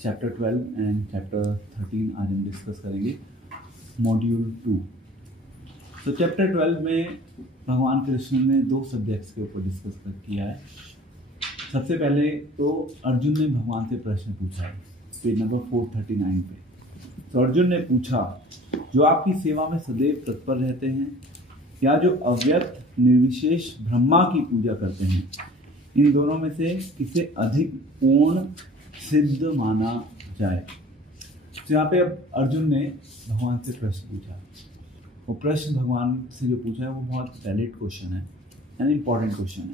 Chapter 12 and chapter 13 आज हम discuss करेंगे मॉड्यूल 2। तो चैप्टर 12 में भगवान कृष्ण ने दो सब्जेक्ट्स के ऊपर डिस्कस किया है। सबसे पहले तो अर्जुन ने भगवान से प्रश्न पूछा है पेज नंबर 439 पे। तो अर्जुन ने पूछा, जो आपकी सेवा में सदैव तत्पर रहते हैं या जो अव्यक्त निर्विशेष ब्रह्मा की पूजा करते हैं, इन दोनों में से किसे अधिक पूर्ण सिद्ध माना जाए। तो यहाँ पे अब अर्जुन ने भगवान से प्रश्न पूछा। वो प्रश्न भगवान से जो पूछा है वो बहुत वैलिड क्वेश्चन है एंड इम्पॉर्टेंट क्वेश्चन है।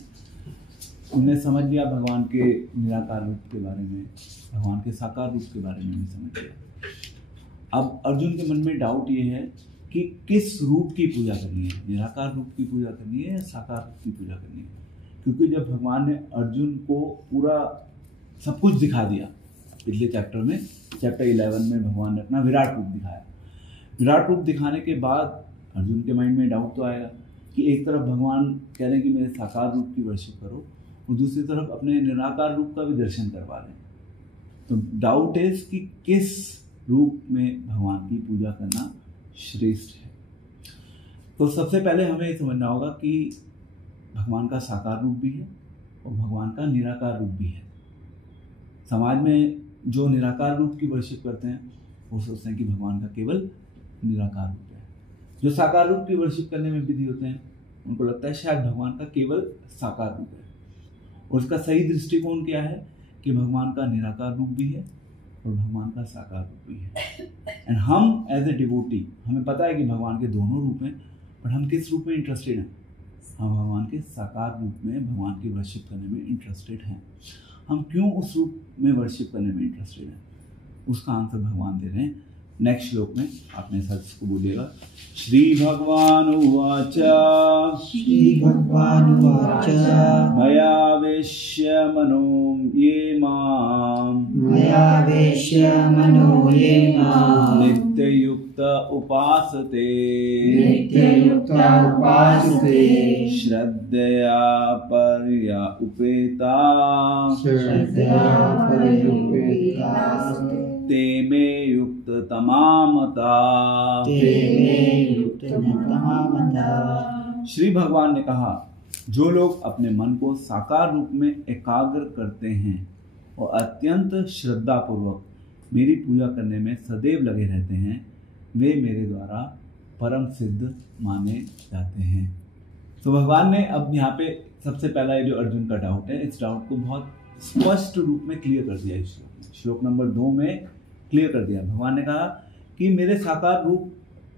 उन्हें समझ लिया भगवान के निराकार रूप के बारे में, भगवान के साकार रूप के बारे में नहीं समझ लिया। अब अर्जुन के मन में डाउट ये है कि किस रूप की पूजा करनी है, निराकार रूप की पूजा करनी है या साकार रूप की पूजा करनी है। क्योंकि जब भगवान ने अर्जुन को पूरा सब कुछ दिखा दिया पिछले चैप्टर में, चैप्टर 11 में भगवान ने अपना विराट रूप दिखाया। विराट रूप दिखाने के बाद अर्जुन के माइंड में डाउट तो आएगा कि एक तरफ भगवान कह रहे हैं कि मेरे साकार रूप की वर्शिप करो और दूसरी तरफ अपने निराकार रूप का भी दर्शन करवा रहे हैं। तो डाउट है कि किस रूप में भगवान की पूजा करना श्रेष्ठ है। तो सबसे पहले हमें ये समझना होगा कि भगवान का साकार रूप भी है और भगवान का निराकार रूप भी है। समाज में जो निराकार रूप की वर्शिप करते हैं वो सोचते हैं कि भगवान का केवल निराकार रूप है। जो साकार रूप की वर्शिप करने में विधि होते हैं उनको लगता है शायद भगवान का केवल साकार रूप है। और उसका सही दृष्टिकोण क्या है कि भगवान का निराकार रूप भी है और भगवान का साकार रूप भी है। एंड हम एज ए डिवोटी, हमें पता है कि भगवान के दोनों रूप हैं, पर हम किस रूप में इंटरेस्टेड हैं? हम भगवान के साकार रूप में भगवान की वर्शिप करने में इंटरेस्टेड हैं। हम क्यों उस रूप में वर्शिप करने में इंटरेस्टेड हैं, उसका आंसर भगवान दे रहे हैं नेक्स्ट श्लोक में। आपने साथ इसको बोलिएगा। श्री भगवान उवाच, श्री भगवान उवाच, मया वेश्य मनो ये माम, मया वेश्य मनो ये माम, नित्ययुक्त उपासते, नित्ययुक्त उपासते, श्रद्धया पर्या उपेता, श्रद्धया पर्युपेतास्ते, ते मे युक्त तमामता, ते मे युक्त तमामता। श्री भगवान ने कहा, जो लोग अपने मन को साकार रूप में एकाग्र करते हैं और अत्यंत श्रद्धा पूर्वक मेरी पूजा करने में सदैव लगे रहते हैं, वे मेरे द्वारा परम सिद्ध माने जाते हैं। तो भगवान ने अब यहाँ पे सबसे पहला ये जो अर्जुन का डाउट है, इस डाउट को बहुत स्पष्ट रूप में क्लियर कर दिया। इस श्लोक में, श्लोक नंबर 2 में क्लियर कर दिया। भगवान ने कहा कि मेरे साकार रूप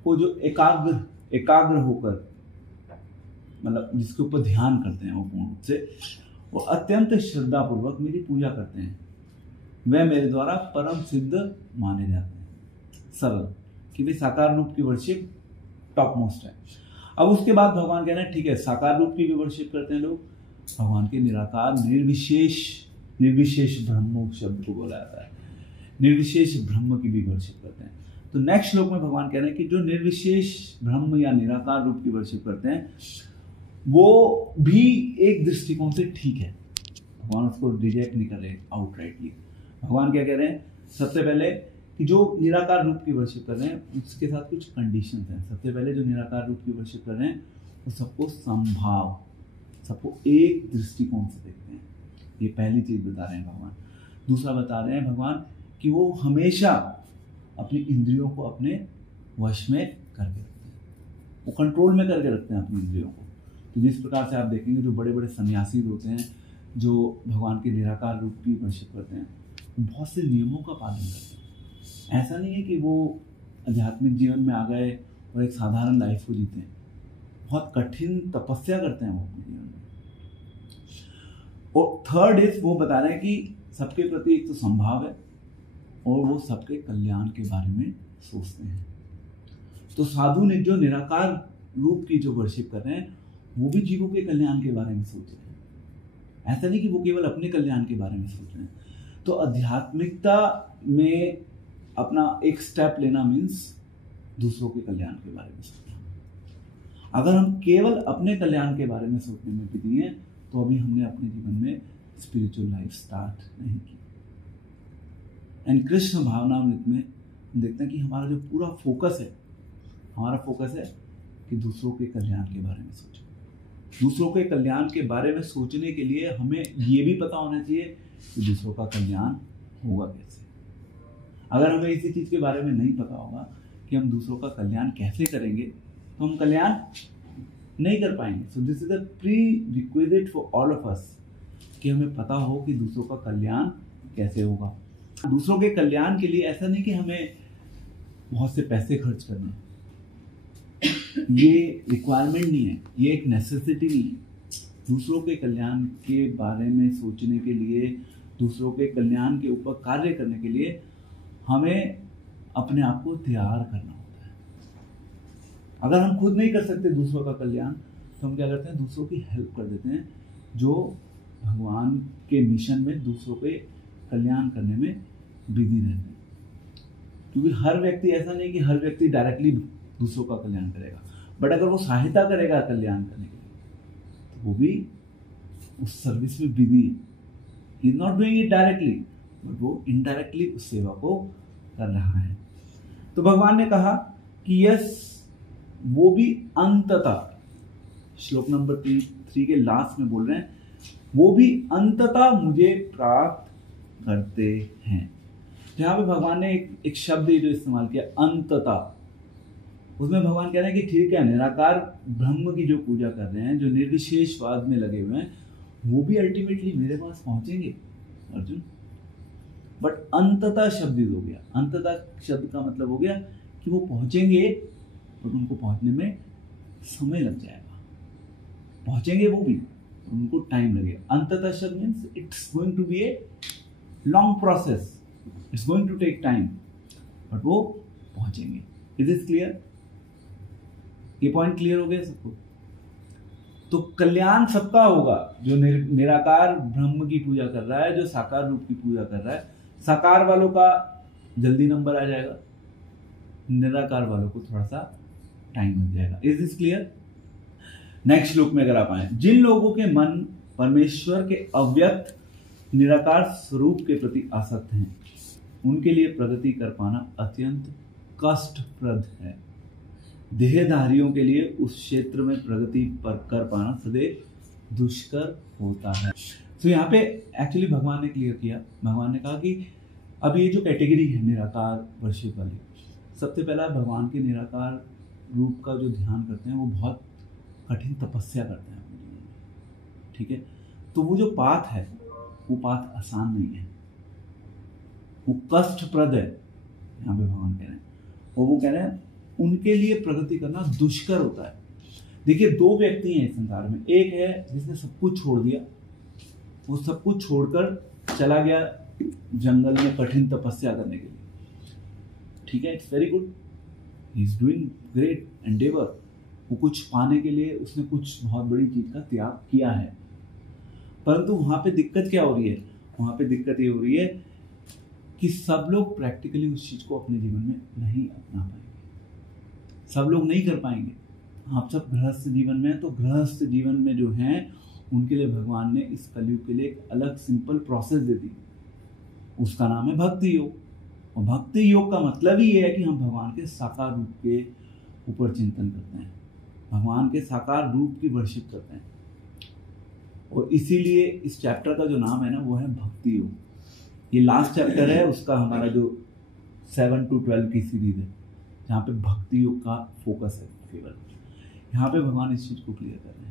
को जो एकाग्र होकर, मतलब जिसके ऊपर ध्यान करते हैं वो पूर्ण रूप से, वो अत्यंत श्रद्धा पूर्वक मेरी पूजा करते हैं, वह मेरे द्वारा परम सिद्ध माने जाते हैं। सरल कि भाई साकार रूप की वर्शिप टॉप मोस्ट है। अब उसके बाद भगवान कह रहे हैं ठीक है, साकार रूप की भी वर्शिप करते हैं लोग, भगवान के निराकार निर्विशेष ब्रह्म शब्द को बोला जाता है, निर्विशेष ब्रह्म की भी वर्शिप करते हैं। तो नेक्स्ट श्लोक में भगवान कह रहे हैं कि जो निर्विशेष ब्रह्म या निराकार रूप की वर्शिप करते हैं वो भी एक दृष्टिकोण से ठीक है। भगवान उसको रिजेक्ट नहीं कर रहे आउटराइटली। भगवान क्या कह रहे हैं, सबसे पहले कि जो निराकार रूप की वर्शिप कर रहे हैं उसके साथ कुछ कंडीशंस हैं। सबसे पहले जो निराकार रूप की वर्शिप कर रहे हैं वो सबको समभाव, सबको एक दृष्टिकोण से देखते हैं। ये पहली चीज बता रहे हैं भगवान। दूसरा बता रहे हैं भगवान कि वो हमेशा अपनी इंद्रियों को अपने वश में करके रखते हैं, वो कंट्रोल में करके रखते हैं अपनी इंद्रियों को। तो जिस प्रकार से आप देखेंगे जो बड़े बड़े सन्यासी होते हैं जो भगवान के निराकार रूप की वर्शिप करते हैं, बहुत से नियमों का पालन करते हैं। ऐसा नहीं है कि वो आध्यात्मिक जीवन में आ गए और एक साधारण लाइफ को जीते हैं, बहुत कठिन तपस्या करते हैं वो अपने जीवन में। और थर्ड इज, वो बता रहे हैं कि सबके प्रति एक तो संभाव है और वो सबके कल्याण के बारे में सोचते हैं। तो साधु ने जो निराकार रूप की जो वर्शिप कर रहे हैं वो भी जीवों के कल्याण के बारे में सोच रहे हैं। ऐसा नहीं कि वो केवल अपने कल्याण के बारे में सोच रहे हैं। तो आध्यात्मिकता में अपना एक स्टेप लेना मीन्स दूसरों के कल्याण के बारे में सोचना। अगर हम केवल अपने कल्याण के बारे में सोचने में बिजी हैं तो अभी हमने अपने जीवन में स्पिरिचुअल लाइफ स्टार्ट नहीं की। एंड कृष्ण भावनामृत में देखते हैं कि हमारा जो पूरा फोकस है कि दूसरों के कल्याण के बारे में सोचें। दूसरों के कल्याण के बारे में सोचने के लिए हमें ये भी पता होना चाहिए कि दूसरों का कल्याण होगा कैसे। अगर हमें इसी चीज़ के बारे में नहीं पता होगा कि हम दूसरों का कल्याण कैसे करेंगे तो हम कल्याण नहीं कर पाएंगे। So this is the pre requisite for all of us कि हमें पता हो कि दूसरों का कल्याण कैसे होगा। दूसरों के कल्याण के लिए ऐसा नहीं कि हमें बहुत से पैसे खर्च करने हैं, ये रिक्वायरमेंट नहीं है, ये एक नेसेसिटी नहीं है। दूसरों के कल्याण के बारे में सोचने के लिए, दूसरों के कल्याण के ऊपर कार्य करने के लिए हमें अपने आप को तैयार करना होता है। अगर हम खुद नहीं कर सकते दूसरों का कल्याण तो हम क्या करते हैं, दूसरों की हेल्प कर देते हैं जो भगवान के मिशन में दूसरों के कल्याण करने में बिजी रहते हैं। क्योंकि हर व्यक्ति ऐसा नहीं कि हर व्यक्ति डायरेक्टली दूसरों का कल्याण करेगा, बट अगर वो सहायता करेगा कल्याण करने के लिए तो वो भी उस सर्विस में बिजी है। He is not doing it directly, but वो इनडायरेक्टली उस सेवा को कर रहा है। तो भगवान ने कहा कि यस, वो भी अंततः, श्लोक नंबर 3 के लास्ट में बोल रहे हैं, वो भी अंततः मुझे प्राप्त करते हैं। तो यहाँ पे भगवान ने एक शब्द जो इस्तेमाल किया, अंततः, उसमें भगवान कह रहे हैं कि ठीक है, निराकार ब्रह्म की जो पूजा कर रहे हैं, जो निर्विशेषवाद में लगे हुए हैं, वो भी अल्टीमेटली मेरे पास पहुंचेंगे अर्जुन। बट अंततः शब्द हो गया, अंततः शब्द का मतलब हो गया कि वो पहुंचेंगे, बट उनको पहुंचने में समय लग जाएगा। पहुंचेंगे वो भी, उनको टाइम लगेगा। अंततः शब्द means it's going to be a long process, it's going to take time, but वो पहुंचेंगे। Is this clear? ये पॉइंट क्लियर हो गया सबको? तो कल्याण सबका होगा, जो निराकार ब्रह्म की पूजा कर रहा है, जो साकार रूप की पूजा कर रहा है। साकार वालों का जल्दी नंबर आ जाएगा, निराकार वालों को थोड़ा सा टाइम लग जाएगा। Is this clear? नेक्स्ट श्लोक में अगर आप आए, जिन लोगों के मन परमेश्वर के अव्यक्त निराकार स्वरूप के प्रति आसक्त हैं, उनके लिए प्रगति कर पाना अत्यंत कष्टप्रद है। देहधारियों के लिए उस क्षेत्र में प्रगति कर पाना सदैव दुष्कर होता है। तो यहाँ पे एक्चुअली भगवान ने क्लियर किया। भगवान ने कहा कि अब ये जो कैटेगरी है निराकार वर्शिप वाली, सबसे पहला भगवान के निराकार रूप का जो ध्यान करते हैं वो बहुत कठिन तपस्या करते हैं अपने जीवन में, ठीक है। तो वो जो पाथ है वो पाथ आसान नहीं है, वो कष्टप्रद है, यहाँ पे भगवान कह रहे हैं। और वो कह रहे हैं उनके लिए प्रगति करना दुष्कर होता है। देखिए, दो व्यक्ति हैं इस संसार में, एक है जिसने सब कुछ छोड़ दिया, वो सब कुछ छोड़कर चला गया जंगल में कठिन तपस्या करने के लिए, ठीक है, it's very good, he is doing great Endeavour. वो कुछ पाने के लिए उसने कुछ बहुत बड़ी चीज का त्याग किया है, परंतु वहां पे दिक्कत क्या हो रही है? वहां पे दिक्कत ये हो रही है कि सब लोग प्रैक्टिकली उस चीज को अपने जीवन में नहीं अपना पाएंगे, सब लोग नहीं कर पाएंगे। आप सब गृहस्थ जीवन में हैं, तो गृहस्थ जीवन में जो हैं उनके लिए भगवान ने इस कलयुग के लिए एक अलग सिंपल प्रोसेस दे दी, उसका नाम है भक्ति योग। और भक्ति योग का मतलब ही ये है कि हम भगवान के साकार रूप के ऊपर चिंतन करते हैं, भगवान के साकार रूप की वर्शिप करते हैं। और इसीलिए इस चैप्टर का जो नाम है ना वो है भक्ति योग। ये लास्ट चैप्टर है उसका, हमारा जो 7 to 12 की सीरीज है, जहाँ पे भक्ति योग का फोकस है केवल। यहाँ पे भगवान इस चीज को क्लियर कर रहे हैं।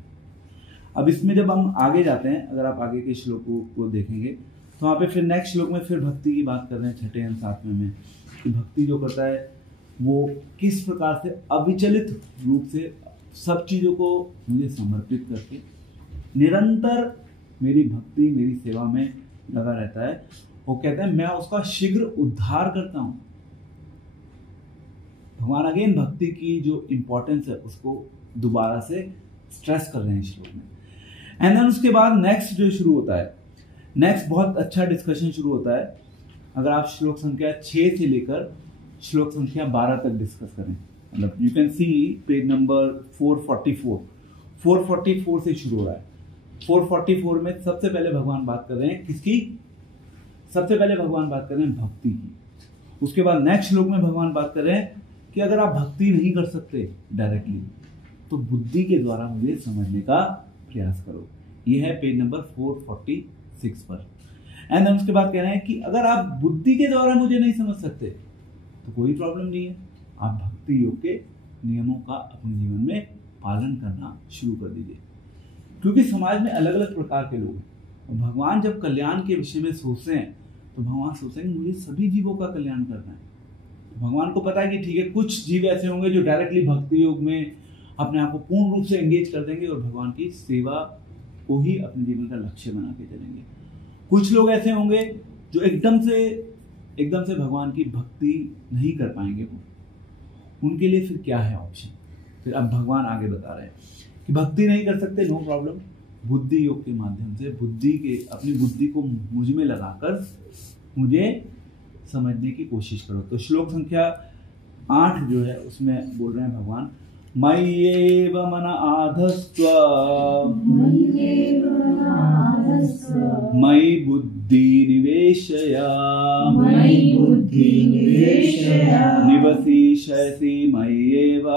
अब इसमें जब हम आगे जाते हैं, अगर आप आगे के श्लोकों को देखेंगे तो वहाँ पे फिर नेक्स्ट श्लोक में फिर भक्ति की बात कर रहे हैं 6 and 7 में कि भक्ति जो करता है वो किस प्रकार से अविचलित रूप से सब चीज़ों को मुझे समर्पित करके निरंतर मेरी भक्ति मेरी सेवा में लगा रहता है। वो कहते हैं मैं उसका शीघ्र उद्धार करता हूँ। भगवान अगेन भक्ति की जो इम्पोर्टेंस है उसको दोबारा से स्ट्रेस कर रहे हैं श्लोक में। एंड देन उसके बाद नेक्स्ट जो शुरू होता है, नेक्स्ट बहुत अच्छा डिस्कशन शुरू होता है। अगर आप श्लोक संख्या 6 से लेकर श्लोक संख्या 12 तक डिस्कस करें, मतलब you can see page number 444 से शुरू हो रहा है। 444 में सबसे पहले भगवान बात कर रहे हैं किसकी? सबसे पहले भगवान बात कर रहे हैं भक्ति की। उसके बाद नेक्स्ट श्लोक में भगवान बात कर रहे हैं कि अगर आप भक्ति नहीं कर सकते डायरेक्टली तो बुद्धि के द्वारा मुझे समझने का प्रयास करो। ये है पेज नंबर 446 पर। एंड देन उसके बाद कह रहे हैं कि अगर आप बुद्धि के द्वारा मुझे नहीं समझ सकते तो कोई प्रॉब्लम नहीं है, आप भक्ति योग के नियमों का अपने जीवन में पालन करना शुरू कर दीजिए। क्योंकि समाज में अलग अलग प्रकार के लोग हैं। भगवान जब कल्याण के विषय में सोचते हैं तो भगवान सोचते हैं कि मुझे सभी जीवों का कल्याण करना है। भगवान को पता है कि ठीक है, कुछ जीव ऐसे होंगे जो डायरेक्टली भक्ति योग में अपने आप को पूर्ण रूप से एंगेज कर देंगे और भगवान की सेवा को ही अपने जीवन का लक्ष्य बना के चलेंगे। कुछ लोग ऐसे होंगे जो एकदम से भगवान की भक्ति नहीं कर पाएंगे। वो उनके लिए फिर क्या है ऑप्शन? फिर अब भगवान आगे बता रहे हैं कि भक्ति नहीं कर सकते, नो प्रॉब्लम, बुद्धि योग के माध्यम से अपनी बुद्धि को मुझ में लगाकर मुझे समझने की कोशिश करो। तो श्लोक संख्या 8 जो है उसमें बोल रहे हैं भगवान, मय्येव मन आधस्त्व मयि बुद्धि निवेशया निवसिष्यसि मय्येव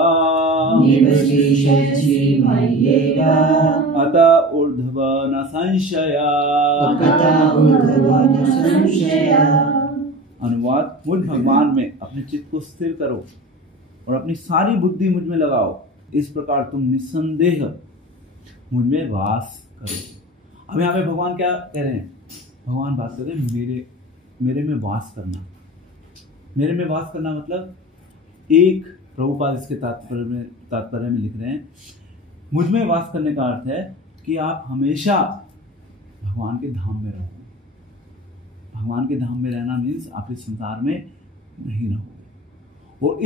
अत ऊर्ध्व न संशया। अनुवाद, मुझ भगवान में अपने चित्त को स्थिर करो और अपनी सारी बुद्धि मुझ में लगाओ, इस प्रकार तुम निस्संदेह मुझ में वास करो। अब यहाँ पे भगवान क्या कह रहे हैं? भगवान बात कर रहे हैं मेरे में वास करना। मेरे में वास करना मतलब एक, प्रभुपाद इसके तात्पर्य में लिख रहे हैं, मुझ में वास करने का अर्थ है कि आप हमेशा भगवान के धाम में रहो। भगवान के धाम में रहना मीन्स आप इस संसार में नहीं रहोगे। और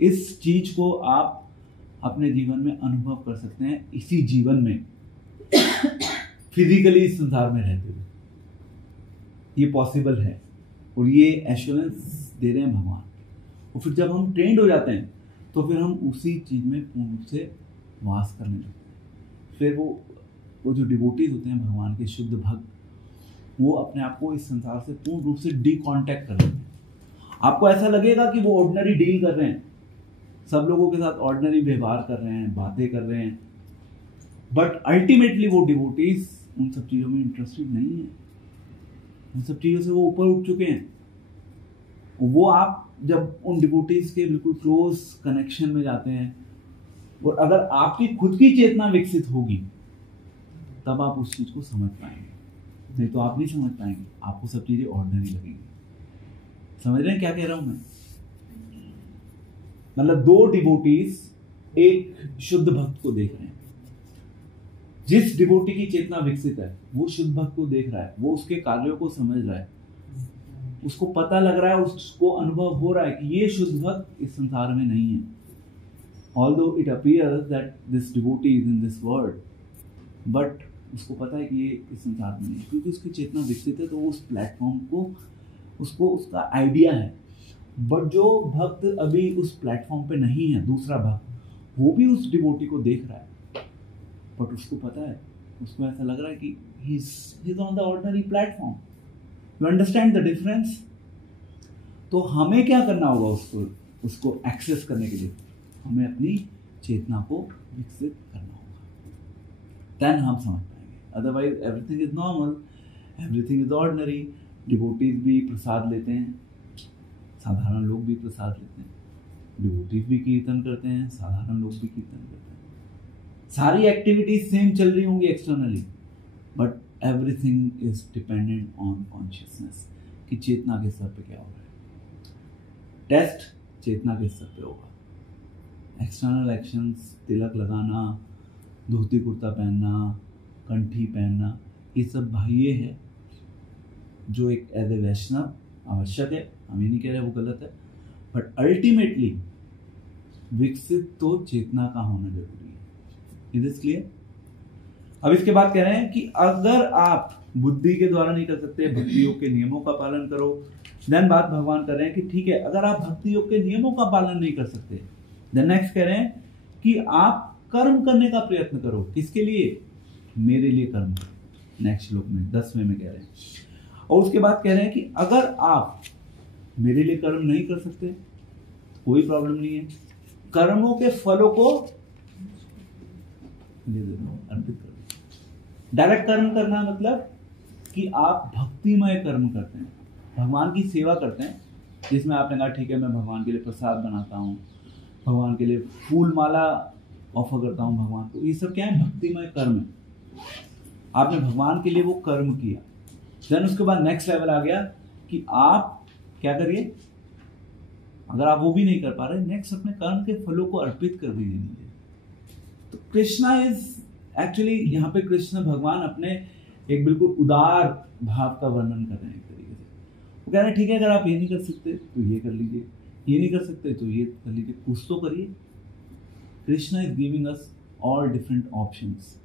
इस चीज को आप अपने जीवन में अनुभव कर सकते हैं इसी जीवन में, फिजिकली इस संसार में रहते हुए। ये पॉसिबल है और ये एश्योरेंस दे रहे हैं भगवान। और फिर जब हम ट्रेंड हो जाते हैं तो फिर हम उसी चीज में पूर्ण रूप से वास करने लगते हैं। फिर वो जो डिवोटीज होते हैं भगवान के शुद्ध भक्त, वो अपने आप को इस संसार से पूर्ण रूप से डिकॉन्टैक्ट कर लेते हैं। आपको ऐसा लगेगा कि वो ऑर्डिनरी डील कर रहे हैं, सब लोगों के साथ ऑर्डिनरी व्यवहार कर रहे हैं, बातें कर रहे हैं, बट अल्टीमेटली वो डिवोटीज उन सब चीज़ों में इंटरेस्टेड नहीं है। उन सब चीज़ों से वो ऊपर उठ चुके हैं। वो आप जब उन डिवोटीज के बिल्कुल क्लोज कनेक्शन में जाते हैं और अगर आपकी खुद की चेतना विकसित होगी तब आप उस चीज़ को समझ पाएंगे, नहीं तो आप नहीं समझ पाएंगे। आपको सब चीज़ें ऑर्डिनरी लगेंगी। समझ रहे हैं क्या कह रहा हूं मैं? मतलब दो डिवोटीज एक शुद्ध भक्त को देख रहे हैं। जिस डिवोटी की चेतना विकसित है वो शुद्ध भक्त को देख रहा है, वो उसके कार्यों को समझ रहा है, उसको पता लग रहा है, उसको अनुभव हो रहा है कि ये शुद्ध भक्त इस संसार में नहीं है। Although it appears that this devotee is in this world, but उसको पता है कि ये इस संसार में नहीं है, क्योंकि उसकी चेतना विकसित है। तो उस प्लेटफॉर्म को उसको उसका आइडिया है। बट जो भक्त अभी उस प्लेटफॉर्म पे नहीं है, दूसरा भक्त, वो भी उस डिवोटी को देख रहा है, बट उसको पता है, उसको ऐसा लग रहा है कि he is on the ordinary platform. You understand the difference? तो हमें क्या करना होगा? उसको एक्सेस करने के लिए हमें अपनी चेतना को विकसित करना होगा, देन हम समझ पाएंगे। Otherwise everything is normal, everything is ordinary. Devotees भी प्रसाद लेते हैं, साधारण लोग भी प्रसाद लेते हैं, डिवोटीज भी कीर्तन करते हैं, साधारण लोग भी कीर्तन करते हैं। सारी एक्टिविटीज सेम चल रही होंगी externally, but everything is dependent on consciousness कि चेतना के स्तर पे क्या हो रहा है। टेस्ट चेतना के स्तर पे होगा। एक्सटर्नल एक्शंस, तिलक लगाना, धोती कुर्ता पहनना, कंठी पहनना, ये सब बाह्य है जो एक एज ए वैष्णव आवश्यक है। हम ये नहीं कह रहे वो गलत है, बट अल्टीमेटली विकसित तो चेतना का होना जरूरी है। Is this clear? अब इसके बाद कह रहे हैं कि अगर आप बुद्धि के द्वारा नहीं कर सकते, भक्ति योग के नियमों का पालन करो। देन बात भगवान कर रहे हैं कि ठीक है, अगर आप भक्ति योग के नियमों का पालन नहीं कर सकते, देन नेक्स्ट कह रहे हैं कि आप कर्म करने का प्रयत्न करो। किसके लिए? मेरे लिए कर्म करो। नेक्स्ट श्लोक में 10वें में कह रहे हैं। और उसके बाद कह रहे हैं कि अगर आप मेरे लिए कर्म नहीं कर सकते, कोई प्रॉब्लम नहीं है। कर्मों के फलों को अर्पित कर दो। डायरेक्ट कर्म करना मतलब कि आप भक्तिमय कर्म करते हैं, भगवान की सेवा करते हैं, जिसमें आपने कहा ठीक है मैं भगवान के लिए प्रसाद बनाता हूँ, भगवान के लिए फूल माला ऑफर करता हूँ भगवान को, ये सब क्या है? भक्तिमय कर्म है। आपने भगवान के लिए वो कर्म किया। देन उसके बाद नेक्स्ट लेवल आ गया कि आप क्या करिए, अगर आप वो भी नहीं कर पा रहे, नेक्स्ट अपने कर्म के फलों को अर्पित कर दीजिए। तो कृष्णा इज एक्चुअली, यहाँ पे कृष्ण भगवान अपने एक बिल्कुल उदार भाव का वर्णन कर रहे हैं एक तरीके से। वो कह रहे हैं ठीक है, अगर आप ये नहीं कर सकते तो ये कर लीजिए, ये नहीं कर सकते तो ये कर लीजिए, कुछ तो करिए। Krishna is giving us all different options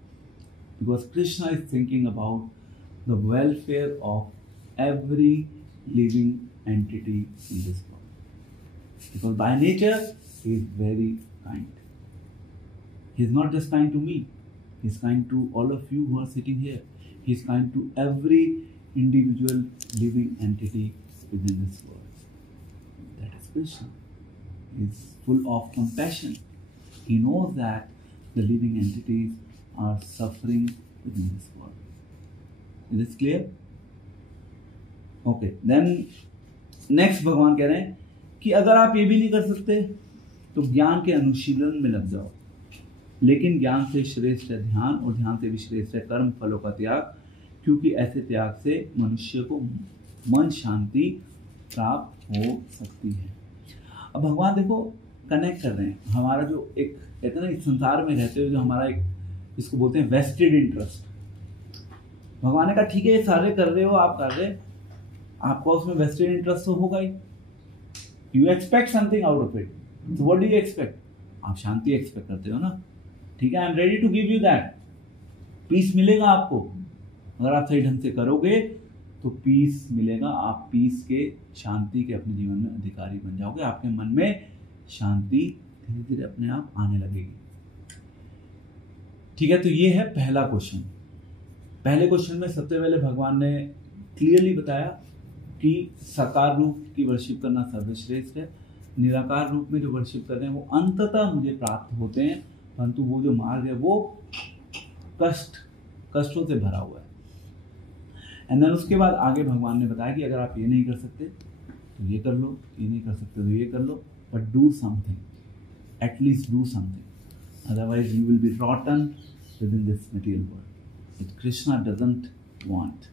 because Krishna is thinking about the welfare of every living entity in this world, because by nature he is very kind. He is not just kind to me, he is kind to all of you who are sitting here. He is kind to every individual living entity within this world. That is Krishna. He is full of compassion. He knows that the living entities are suffering within this world. Is this clear? Okay, then next भगवान कह रहे हैं कि अगर आप ये भी नहीं कर सकते तो ज्ञान के अनुशीलन में लग जाओ, लेकिन ज्ञान से श्रेष्ठ है ध्यान और ध्यान से भी श्रेष्ठ है कर्म फलों का त्याग, क्योंकि ऐसे त्याग से मनुष्य को मन शांति प्राप्त हो सकती है। अब भगवान देखो कनेक्ट कर रहे हैं हमारा जो एक कहते हैं ना इस संसार में रहते हुए जो हमारा एक इसको बोलते हैं वेस्टेड इंटरेस्ट। भगवान ने कहा ठीक है ये सारे कर रहे हो, आप कर रहे, आपका उसमें वेस्टेड इंटरेस्ट तो होगा ही। You expect something out of it, so what do you expect? आप शांति एक्सपेक्ट करते हो ना, ठीक है, I am ready to give you that. Peace मिलेगा आपको, अगर आप सही ढंग से करोगे तो पीस मिलेगा। आप पीस के, शांति के अपने जीवन में अधिकारी बन जाओगे, आपके मन में शांति धीरे धीरे अपने आप आने लगेगी। ठीक है, तो ये है पहला क्वेश्चन। पहले क्वेश्चन में सबसे पहले भगवान ने क्लियरली बताया कि साकार रूप की वर्शिप करना सर्वश्रेष्ठ है, निराकार रूप में जो वर्शिप कर रहे हैं वो अंततः मुझे प्राप्त होते हैं, परंतु वो जो मार्ग है वो कष्टों से भरा हुआ है। एंड देन उसके बाद आगे भगवान ने बताया कि अगर आप ये नहीं कर सकते तो ये कर लो, ये नहीं कर सकते तो ये कर लो, but do something, at least do something, otherwise you will be rotten with in this material world, which Krishna doesn't want.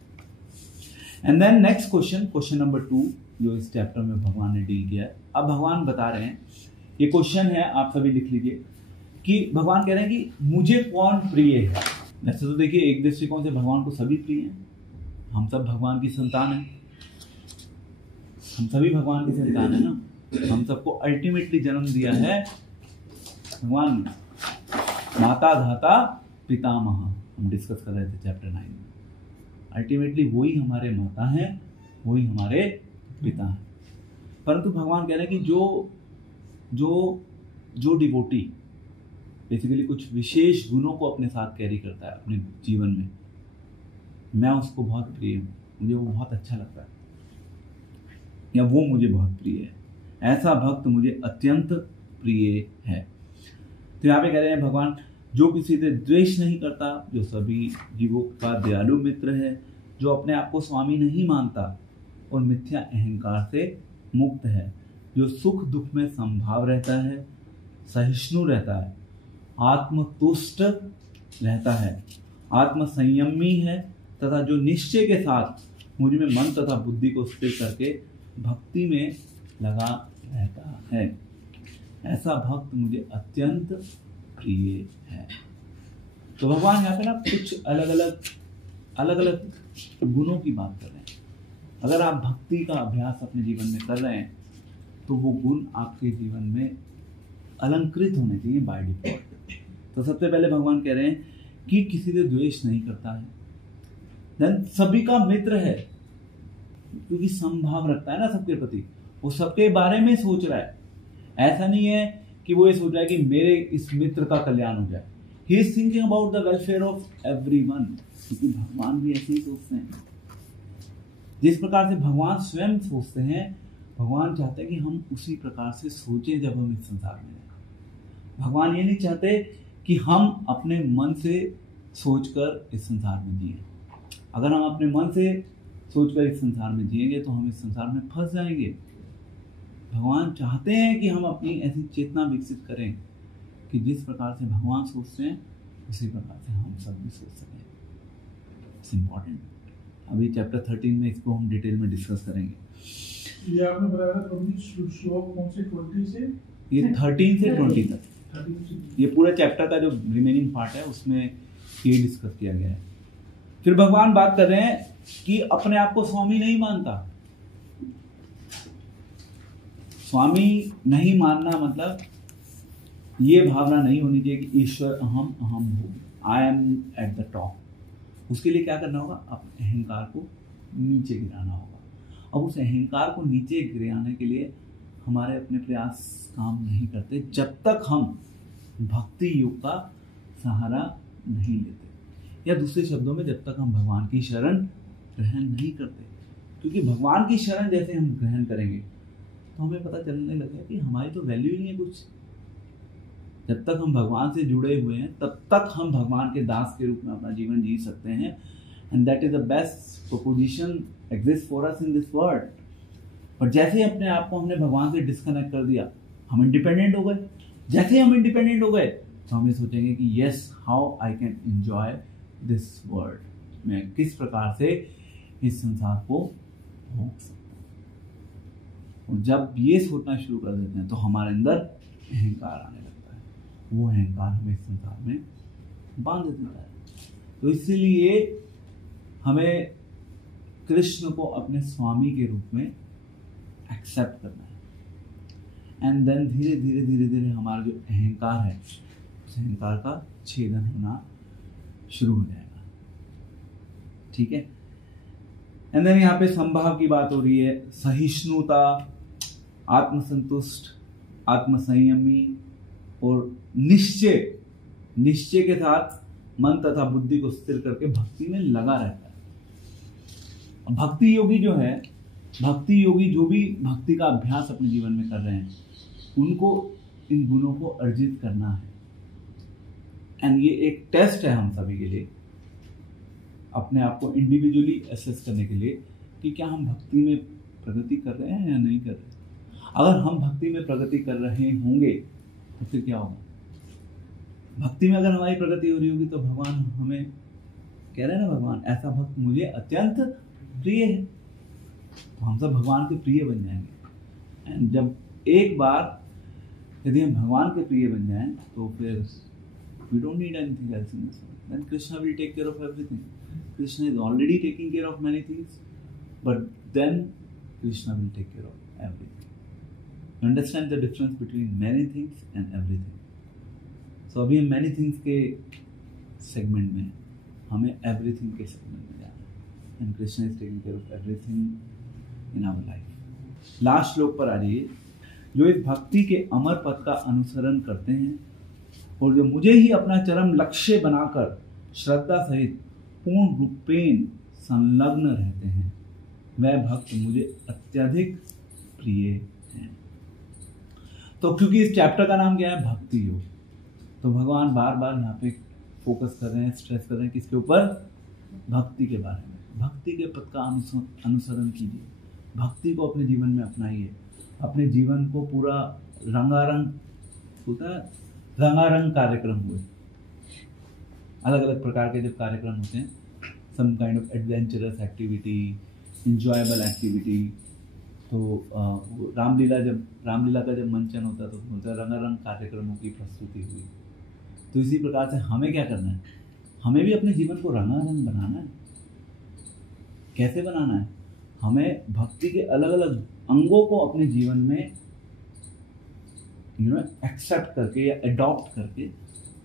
And then next question, question number 2 जो इस चैप्टर में भगवान ने डील किया है। अब भगवान बता रहे हैं, ये क्वेश्चन है आप सभी लिख लीजिए, कि भगवान कह रहे हैं कि मुझे कौन प्रिय है। वैसे तो देखिए एक दृष्टिकोण से भगवान को सभी प्रिय हैं, हम सब भगवान की संतान हैं, हम सभी भगवान की संतान है ना, हम सबको अल्टीमेटली जन्म दिया है भगवान ने, माता धाता पितामह, हम डिस्कस कर रहे थे चैप्टर 9 में। अल्टीमेटली वही हमारे माता हैं, वही हमारे पिता हैं। परंतु भगवान कह रहे हैं कि जो डिवोटी बेसिकली कुछ विशेष गुणों को अपने साथ कैरी करता है अपने जीवन में, मैं उसको बहुत प्रिय हूँ, मुझे वो बहुत अच्छा लगता है, या वो मुझे बहुत प्रिय है, ऐसा भक्त मुझे अत्यंत प्रिय है। तो यहाँ पे कह रहे हैं भगवान, जो किसी से द्वेष नहीं करता, जो सभी जीवों का दयालु मित्र है, जो अपने आप को स्वामी नहीं मानता और मिथ्या अहंकार से मुक्त है, जो सुख दुख में समभाव रहता है, सहिष्णु रहता है, आत्मतुष्ट रहता है, आत्म संयमी है, तथा जो निश्चय के साथ मुझ में मन तथा बुद्धि को स्थिर करके भक्ति में लगा रहता है, ऐसा भक्त मुझे अत्यंत प्रिय है। तो भगवान यहाँ पे ना कुछ अलग अलग गुणों की बात कर रहे हैं। अगर आप भक्ति का अभ्यास अपने जीवन में कर रहे हैं तो वो गुण आपके जीवन में अलंकृत होने चाहिए बाय डिफॉल्ट। तो सबसे पहले भगवान कह रहे हैं कि किसी से द्वेष नहीं करता है, देन सभी का मित्र है, क्योंकि समभाव रखता है ना सबके प्रति, वो सबके बारे में सोच रहा है। ऐसा नहीं है कि वो ये सोच रहा है कि मेरे इस मित्र का कल्याण हो जाए, he is thinking about the welfare of everyone, क्योंकि भगवान भी ऐसे ही सोचते हैं। जिस प्रकार से भगवान स्वयं सोचते हैं, भगवान चाहते हैं कि हम उसी प्रकार से सोचें जब हम इस संसार में हैं। भगवान ये नहीं चाहते कि हम अपने मन से सोचकर इस संसार में जिए। अगर हम अपने मन से सोचकर इस संसार में जिएंगे तो हम इस संसार में फंस जाएंगे। भगवान चाहते हैं कि हम अपनी ऐसी चेतना विकसित करें कि जिस प्रकार से भगवान सोचते हैं उसी प्रकार से हम सब भी सोच सकें। It's important. अभी चैप्टर 13 में इसको हम डिटेल में डिस्कस करेंगे। ये आपने बताया था श्लोक कौन से 20 से ये 13 से 20 तक 30 से ये पूरा चैप्टर का जो रिमेनिंग पार्ट है उसमें ये डिस्कस किया गया है। फिर भगवान बात कर रहे हैं कि अपने आप को स्वामी नहीं मानता। स्वामी नहीं मानना मतलब ये भावना नहीं होनी चाहिए कि ईश्वर अहम अहम हो, I am at the top. उसके लिए क्या करना होगा? अपने अहंकार को नीचे गिराना होगा। अब उस अहंकार को नीचे गिराने के लिए हमारे अपने प्रयास काम नहीं करते जब तक हम भक्ति योग का सहारा नहीं लेते, या दूसरे शब्दों में जब तक हम भगवान की शरण ग्रहण नहीं करते। क्योंकि भगवान की शरण जैसे हम ग्रहण करेंगे तो हमें पता चलने लगेगा कि हमारी तो वैल्यू ही नहीं है कुछ। जब तक हम भगवान से जुड़े हुए हैं तब तक हम भगवान के दास के रूप में अपना जीवन जी सकते हैं। And that is the best proposition exist for us in this world. पर जैसे ही अपने आप को हमने भगवान से डिस्कनेक्ट कर दिया, हम इंडिपेंडेंट हो गए। जैसे ही हम इंडिपेंडेंट हो गए तो हम ये सोचेंगे कि yes, how I can enjoy this world. मैं किस प्रकार से इस संसार को भोग सकता हूँ। और जब ये सोचना शुरू कर देते हैं तो हमारे अंदर अहंकार आने लगता है। वो अहंकार हमें इस संसार में बांध देता है। तो इसीलिए हमें कृष्ण को अपने स्वामी के रूप में एक्सेप्ट करना है। एंड देन धीरे धीरे धीरे धीरे हमारा जो अहंकार है उस अहंकार का छेदन होना शुरू हो जाएगा। ठीक है। एंड देन यहाँ पे संभाव की बात हो रही है। सहिष्णुता, आत्मसंतुष्ट, आत्मसंयमी और निश्चय के साथ मन तथा बुद्धि को स्थिर करके भक्ति में लगा रहता है। भक्ति योगी जो है, भक्ति योगी जो भी भक्ति का अभ्यास अपने जीवन में कर रहे हैं उनको इन गुणों को अर्जित करना है। एंड ये एक टेस्ट है हम सभी के लिए, अपने आप को इंडिविजुअली असेस करने के लिए कि क्या हम भक्ति में प्रगति कर रहे हैं या नहीं कर रहे। अगर हम भक्ति में प्रगति कर रहे होंगे तो फिर क्या होगा? भक्ति में अगर हमारी प्रगति हो रही होगी तो भगवान हमें कह रहे हैं ना, भगवान ऐसा भक्त मुझे अत्यंत प्रिय है। तो हम सब भगवान के प्रिय बन जाएंगे। एंड जब एक बार यदि हम भगवान के प्रिय बन जाएं तो फिर we don't need anything else in this world. Then Krishna will take care of everything. Krishna is already taking care of many things, but then Krishna will take care of everything. You understand the difference between many things and everything. So अभी हम many things के segment में, हमें everything के segment में जाना है। And Krishna is taking care of everything in our life. Last श्लोक पर आ जाइए। जो इस भक्ति के अमर पथ का अनुसरण करते हैं और जो मुझे ही अपना चरम लक्ष्य बनाकर श्रद्धा सहित पूर्ण रूपेण संलग्न रहते हैं, वह भक्त मुझे अत्यधिक प्रिय हैं। तो क्योंकि इस चैप्टर का नाम क्या है? भक्ति योग, तो भगवान बार बार यहाँ पे फोकस कर रहे हैं, स्ट्रेस कर रहे हैं किसके ऊपर? भक्ति के बारे में। भक्ति के पथ का अनुसरण कीजिए, भक्ति को अपने जीवन में अपनाइए, अपने जीवन को पूरा रंगारंग होता है, रंगारंग कार्यक्रम हुए। अलग अलग प्रकार के जब कार्यक्रम होते हैं, some kind of adventurous activity, enjoyable activity, तो रामलीला का जब मंचन होता है तो बोलता है रंगारंग कार्यक्रमों की प्रस्तुति हुई। तो इसी प्रकार से हमें क्या करना है? हमें भी अपने जीवन को रंगारंग बनाना है। कैसे बनाना है? हमें भक्ति के अलग अलग अंगों को अपने जीवन में एक्सेप्ट करके या अडॉप्ट करके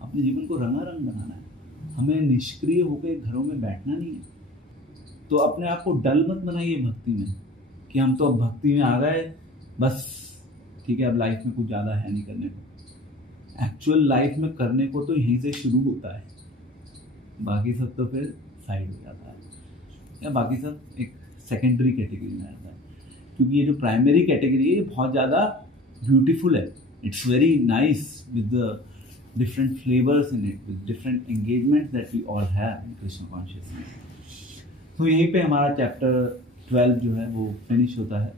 अपने जीवन को रंगारंग बनाना है। हमें निष्क्रिय होकर घरों में बैठना नहीं है। तो अपने आप को डल मत बनाइए भक्ति में कि हम तो अब भक्ति में आ गए, बस ठीक है, अब लाइफ में कुछ ज़्यादा है नहीं करने को। एक्चुअल लाइफ में करने को तो यहीं से शुरू होता है, बाकी सब तो फिर साइड हो जाता है, या बाकी सब एक सेकेंडरी कैटेगरी में आता है। क्योंकि ये जो प्राइमरी कैटेगरी है ये बहुत ज़्यादा ब्यूटीफुल है. It's very nice with the different flavors in it, with different engagements that we all have in Krishna consciousness. तो यहीं पे हमारा चैप्टर 12 जो है वो फिनिश होता है.